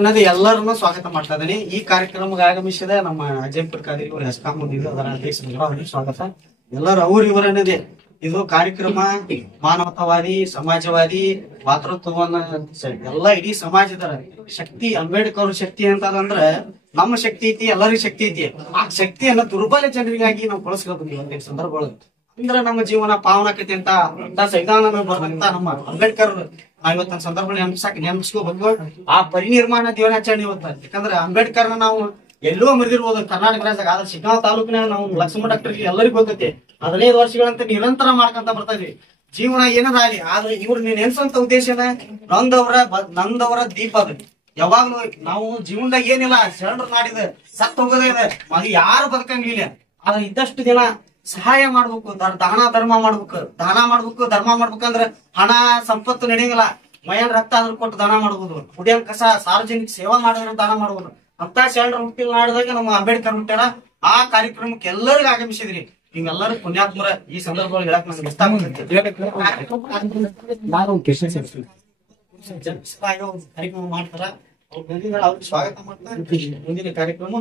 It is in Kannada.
ಅನ್ನೋದು ಎಲ್ಲರನ್ನೂ ಸ್ವಾಗತ ಮಾಡ್ತಾ ಇದ್ದೀನಿ. ಈ ಕಾರ್ಯಕ್ರಮಕ್ಕೆ ಆಗಮಿಸಿದ ನಮ್ಮ ಅಜಂಪುರ ಕಾದಿರಿ ಅವರು ಹೆಸ್ಕಾಂ ಬಂದಿದ್ದು ಅದರ ಅಧ್ಯಕ್ಷ ಸ್ವಾಗತ. ಎಲ್ಲರೂ ಅವ್ರ ಇವರ ಅನ್ನೋದೇ ಇದು ಕಾರ್ಯಕ್ರಮ ಮಾನವತಾವಾದಿ, ಸಮಾಜವಾದಿ, ಮಾತೃತ್ವವನ್ನ ಎಲ್ಲ ಇಡೀ ಸಮಾಜದ ಶಕ್ತಿ. ಅಂಬೇಡ್ಕರ್ ಅವ್ರ ಶಕ್ತಿ ಅಂತಂದ್ರೆ ನಮ್ಮ ಶಕ್ತಿ ಐತಿ, ಎಲ್ಲರಿಗೂ ಶಕ್ತಿ ಐತಿ. ಆ ಶಕ್ತಿಯನ್ನ ದುರ್ಬಲ ಜನರಿಗಾಗಿ ನಾವು ಬಳಸ್ಕೊಳ್ತೀವಿ ಸಂದರ್ಭಗಳು. ಅಂದ್ರೆ ನಮ್ಮ ಜೀವನ ಪಾವನಕತೆ ಅಂತ ಸಂವಿಧಾನ ಬರೆದಂತ ನಮ್ಮ ಅಂಬೇಡ್ಕರ್ ಇವತ್ತಿನ ಸಂದರ್ಭ ನೆನಪಿಸ್ಕೋಬೇಕು. ಆ ಪರಿನಿರ್ಮಾಣ ದಿನಾಚರಣೆ ಇವತ್ತ. ಯಾಕಂದ್ರೆ ಅಂಬೇಡ್ಕರ್ನ ನಾವು ಎಲ್ಲೋ ಮರಿದಿರ್ಬೋದು ಕರ್ನಾಟಕ ರಾಜ್ಯದಾಗ, ಆದ್ರೆ ಶಿಗ್ಗಾಂವ್ ತಾಲೂಕಿನಾಗ ನಾವು ಲಕ್ಷ್ಮಣ ಡಾಕ್ಟರ್ ಎಲ್ಲರಿಗೂ ಗೊತ್ತೈತಿ. 15 ವರ್ಷಗಳಂತ ನಿರಂತರ ಮಾಡ್ಕೊಂತ ಬರ್ತಾ ಇದ್ವಿ. ಜೀವನ ಏನದಾಗಲಿ, ಆದ್ರೆ ಇವ್ರು ನೆನ್ಸಂತ ಉದ್ದೇಶನ ನಂದವರ ದೀಪ ಅದು. ಯಾವಾಗ್ಲೂ ನಾವು ಜೀವನದಾಗ ಏನಿಲ್ಲ, ಶರಣರು ನಾಡಿದ ಸತ್ ಹೋಗೋದೇ ಇದೆ, ಅದು ಯಾರು ಬದುಕಂಗಿಲ್ಲ. ಆದ್ರೆ ಇದ್ದಷ್ಟು ದಿನ ಸಹಾಯ ಮಾಡ್ಬೇಕು, ದಾನ ಧರ್ಮ ಮಾಡ್ಬೇಕು. ಧರ್ಮ ಮಾಡ್ಬೇಕಂದ್ರ ಹಣ ಸಂಪತ್ತು ನಡೆಯಂಗಿಲ್ಲ. ಮೈಯನ್ ರಕ್ತ ಆದ್ರೂ ಕೊಟ್ಟು ದಾನ ಮಾಡ್ಬೋದು, ಕುಡಿಯನ್ ಕಸ ಸಾರ್ವಜನಿಕ ಸೇವಾ ಮಾಡಿದ್ರೆ ದಾನ ಮಾಡ್ಬೋದು. ಅಂತ ಶರಣರು ಹುಟ್ಟಿಲ್ ನಾಡಿದಾಗ ನಮ್ಮ ಅಂಬೇಡ್ಕರ್ ಹುಟ್ಟಾರ. ಆ ಕಾರ್ಯಕ್ರಮಕ್ಕೆ ಎಲ್ಲರಿಗೂ ಆಗಮಿಸಿದ್ರಿ. ನಿಮ್ಗೆಲ್ಲರೂ ಪುಣ್ಯಾತ್ಮರ ಈ ಸಂದರ್ಭದಲ್ಲಿ ಹೇಳಕ್ ನಮ್ಗೆ ಇಷ್ಟ ಕಾರ್ಯಕ್ರಮ ಮಾಡ್ತಾರ. ಅವ್ರು ಬಂದಿದ್ದಾರೆ, ಅವ್ರಿಗೆ ಸ್ವಾಗತ ಮಾಡ್ತಾರೆ. ಮುಂದಿನ ಕಾರ್ಯಕ್ರಮ